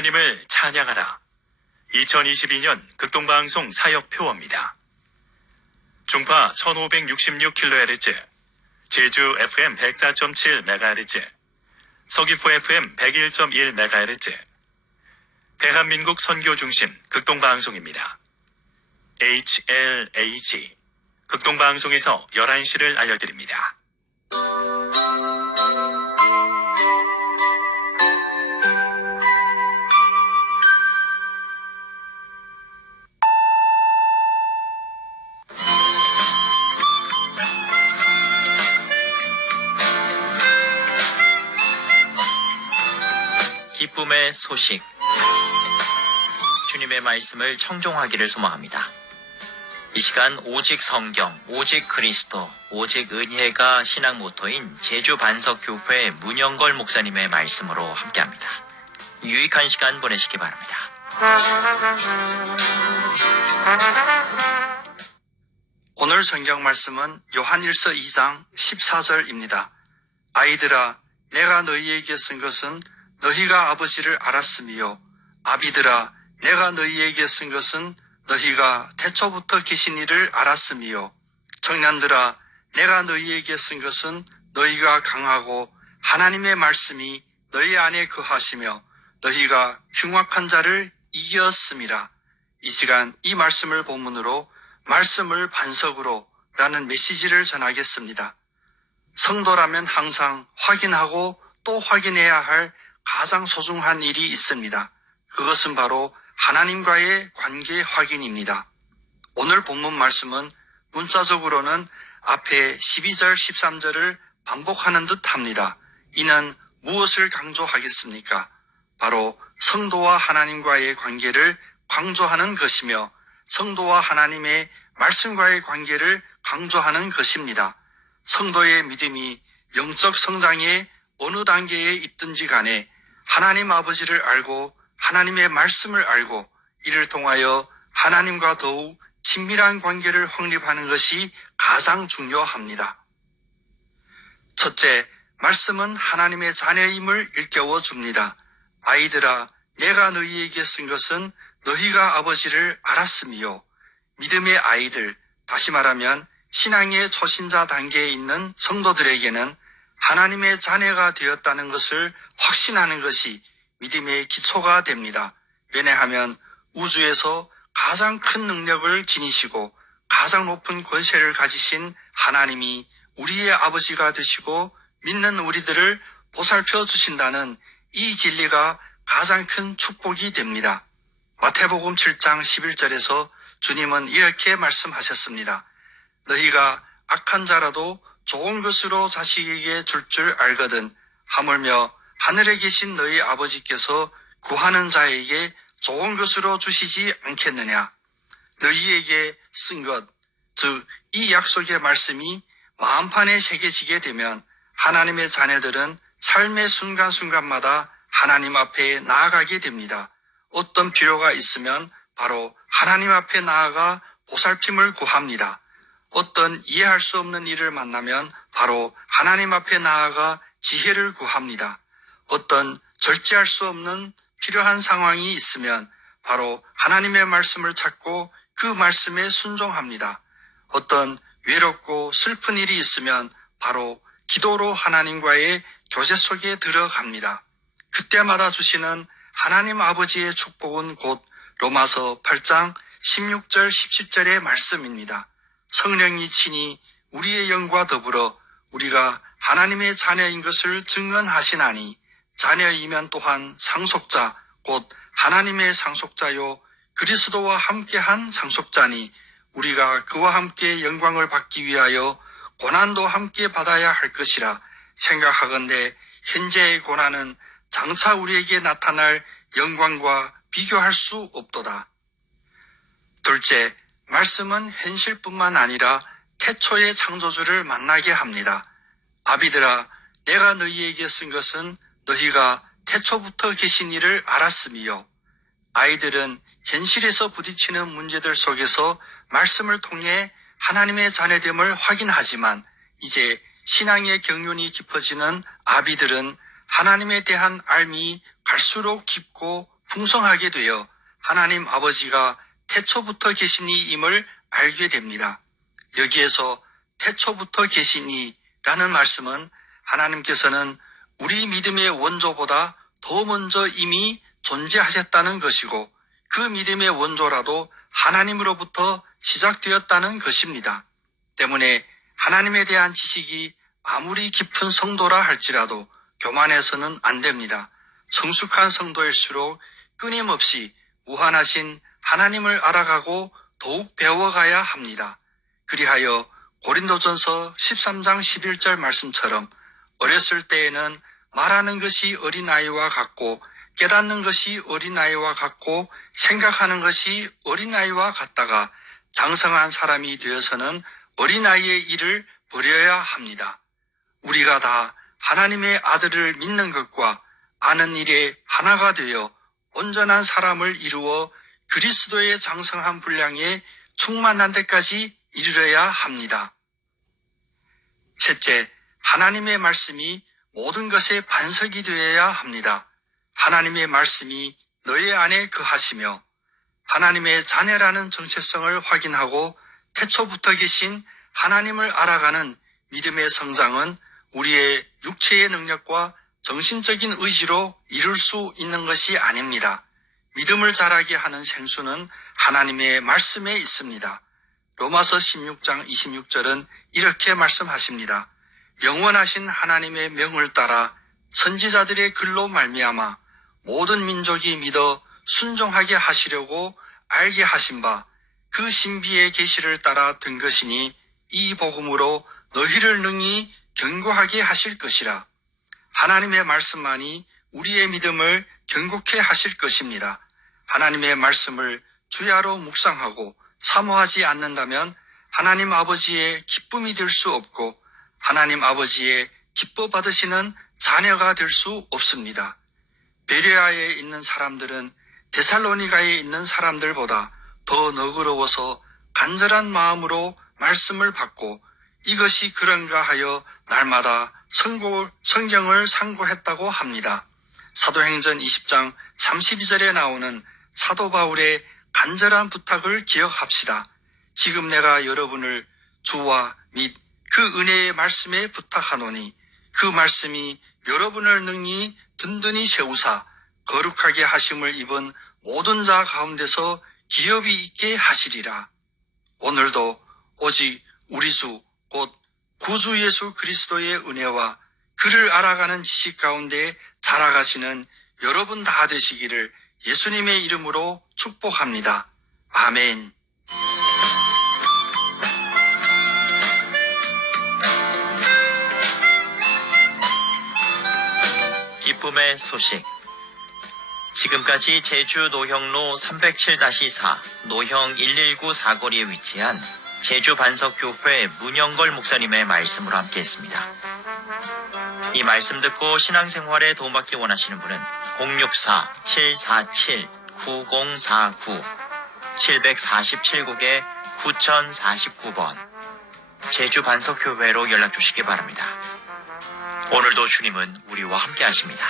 하나님을 찬양하라. 2022년 극동방송 사역표어입니다. 중파 1566kHz, 제주 FM 104.7MHz, 서귀포 FM 101.1MHz, 대한민국 선교중심 극동방송입니다. HLAG 극동방송에서 11시를 알려드립니다. 기쁨의 소식, 주님의 말씀을 청종하기를 소망합니다. 이 시간 오직 성경, 오직 그리스도, 오직 은혜가 신앙 모토인 제주 반석교회 문영걸 목사님의 말씀으로 함께합니다. 유익한 시간 보내시기 바랍니다. 오늘 성경 말씀은 요한일서 2장 14절입니다. 아이들아, 내가 너희에게 쓴 것은 너희가 아버지를 알았으며, 아비들아, 내가 너희에게 쓴 것은 너희가 태초부터 계신 이를 알았으며, 청년들아, 내가 너희에게 쓴 것은 너희가 강하고 하나님의 말씀이 너희 안에 거하시며 너희가 흉악한 자를 이겼음이라. 이 시간 이 말씀을 본문으로 말씀을 반석으로 라는 메시지를 전하겠습니다. 성도라면 항상 확인하고 또 확인해야 할 가장 소중한 일이 있습니다. 그것은 바로 하나님과의 관계 확인입니다. 오늘 본문 말씀은 문자적으로는 앞에 12절, 13절을 반복하는 듯 합니다. 이는 무엇을 강조하겠습니까? 바로 성도와 하나님과의 관계를 강조하는 것이며 성도와 하나님의 말씀과의 관계를 강조하는 것입니다. 성도의 믿음이 영적 성장의 어느 단계에 있든지 간에 하나님 아버지를 알고 하나님의 말씀을 알고 이를 통하여 하나님과 더욱 친밀한 관계를 확립하는 것이 가장 중요합니다. 첫째, 말씀은 하나님의 자녀임을 일깨워 줍니다. 아이들아, 내가 너희에게 쓴 것은 너희가 아버지를 알았으며, 믿음의 아이들, 다시 말하면 신앙의 초신자 단계에 있는 성도들에게는 하나님의 자녀가 되었다는 것을 확신하는 것이 믿음의 기초가 됩니다. 왜냐하면 우주에서 가장 큰 능력을 지니시고 가장 높은 권세를 가지신 하나님이 우리의 아버지가 되시고 믿는 우리들을 보살펴 주신다는 이 진리가 가장 큰 축복이 됩니다. 마태복음 7장 11절에서 주님은 이렇게 말씀하셨습니다. 너희가 악한 자라도 좋은 것으로 자식에게 줄 줄 알거든 하물며 하늘에 계신 너희 아버지께서 구하는 자에게 좋은 것으로 주시지 않겠느냐. 너희에게 쓴 것, 즉 이 약속의 말씀이 마음판에 새겨지게 되면 하나님의 자녀들은 삶의 순간순간마다 하나님 앞에 나아가게 됩니다. 어떤 필요가 있으면 바로 하나님 앞에 나아가 보살핌을 구합니다. 어떤 이해할 수 없는 일을 만나면 바로 하나님 앞에 나아가 지혜를 구합니다. 어떤 절제할 수 없는 필요한 상황이 있으면 바로 하나님의 말씀을 찾고 그 말씀에 순종합니다. 어떤 외롭고 슬픈 일이 있으면 바로 기도로 하나님과의 교제 속에 들어갑니다. 그때마다 주시는 하나님 아버지의 축복은 곧 로마서 8장 16절 17절의 말씀입니다. 성령이 친히 우리의 영과 더불어 우리가 하나님의 자녀인 것을 증언하시나니 자녀이면 또한 상속자 곧 하나님의 상속자요 그리스도와 함께한 상속자니 우리가 그와 함께 영광을 받기 위하여 고난도 함께 받아야 할 것이라 생각하건대 현재의 고난은 장차 우리에게 나타날 영광과 비교할 수 없도다. 둘째, 말씀은 현실뿐만 아니라 태초의 창조주를 만나게 합니다. 아비들아, 내가 너희에게 쓴 것은 너희가 태초부터 계신 이를 알았으며, 아이들은 현실에서 부딪히는 문제들 속에서 말씀을 통해 하나님의 자녀됨을 확인하지만 이제 신앙의 경륜이 깊어지는 아비들은 하나님에 대한 알미 갈수록 깊고 풍성하게 되어 하나님 아버지가 태초부터 계시니임을 알게 됩니다. 여기에서 태초부터 계시니라는 말씀은 하나님께서는 우리 믿음의 원조보다 더 먼저 이미 존재하셨다는 것이고 그 믿음의 원조라도 하나님으로부터 시작되었다는 것입니다. 때문에 하나님에 대한 지식이 아무리 깊은 성도라 할지라도 교만해서는 안 됩니다. 성숙한 성도일수록 끊임없이 무한하신 하나님을 알아가고 더욱 배워가야 합니다. 그리하여 고린도전서 13장 11절 말씀처럼 어렸을 때에는 말하는 것이 어린아이와 같고 깨닫는 것이 어린아이와 같고 생각하는 것이 어린아이와 같다가 장성한 사람이 되어서는 어린아이의 일을 버려야 합니다. 우리가 다 하나님의 아들을 믿는 것과 아는 일에 하나가 되어 온전한 사람을 이루어 그리스도의 장성한 분량에 충만한 데까지 이르러야 합니다. 셋째, 하나님의 말씀이 모든 것의 반석이 되어야 합니다. 하나님의 말씀이 너희 안에 거하시며 하나님의 자녀라는 정체성을 확인하고 태초부터 계신 하나님을 알아가는 믿음의 성장은 우리의 육체의 능력과 정신적인 의지로 이룰 수 있는 것이 아닙니다. 믿음을 자라게 하는 생수는 하나님의 말씀에 있습니다. 로마서 16장 26절은 이렇게 말씀하십니다. 영원하신 하나님의 명을 따라 선지자들의 글로 말미암아 모든 민족이 믿어 순종하게 하시려고 알게 하신 바 그 신비의 계시를 따라 된 것이니 이 복음으로 너희를 능히 견고하게 하실 것이라. 하나님의 말씀만이 우리의 믿음을 견고케 하실 것입니다. 하나님의 말씀을 주야로 묵상하고 사모하지 않는다면 하나님 아버지의 기쁨이 될 수 없고 하나님 아버지의 기뻐 받으시는 자녀가 될 수 없습니다. 베레아에 있는 사람들은 데살로니가에 있는 사람들보다 더 너그러워서 간절한 마음으로 말씀을 받고 이것이 그런가 하여 날마다 성경을 상고했다고 합니다. 사도행전 20장 32절에 나오는 사도 바울의 간절한 부탁을 기억합시다. 지금 내가 여러분을 주와 및 그 은혜의 말씀에 부탁하노니 그 말씀이 여러분을 능히 든든히 세우사 거룩하게 하심을 입은 모든 자 가운데서 기업이 있게 하시리라. 오늘도 오직 우리 주 곧 구주 예수 그리스도의 은혜와 그를 알아가는 지식 가운데 자라가시는 여러분 다 되시기를 예수님의 이름으로 축복합니다. 아멘. 기쁨의 소식. 지금까지 제주 노형로 307-4 노형 119 사거리에 위치한 제주 반석교회 문영걸 목사님의 말씀으로 함께했습니다. 이 말씀 듣고 신앙생활에 도움받기 원하시는 분은 064-747-9049 747국에 9049번 제주 반석교회로 연락 주시기 바랍니다. 오늘도 주님은 우리와 함께 하십니다.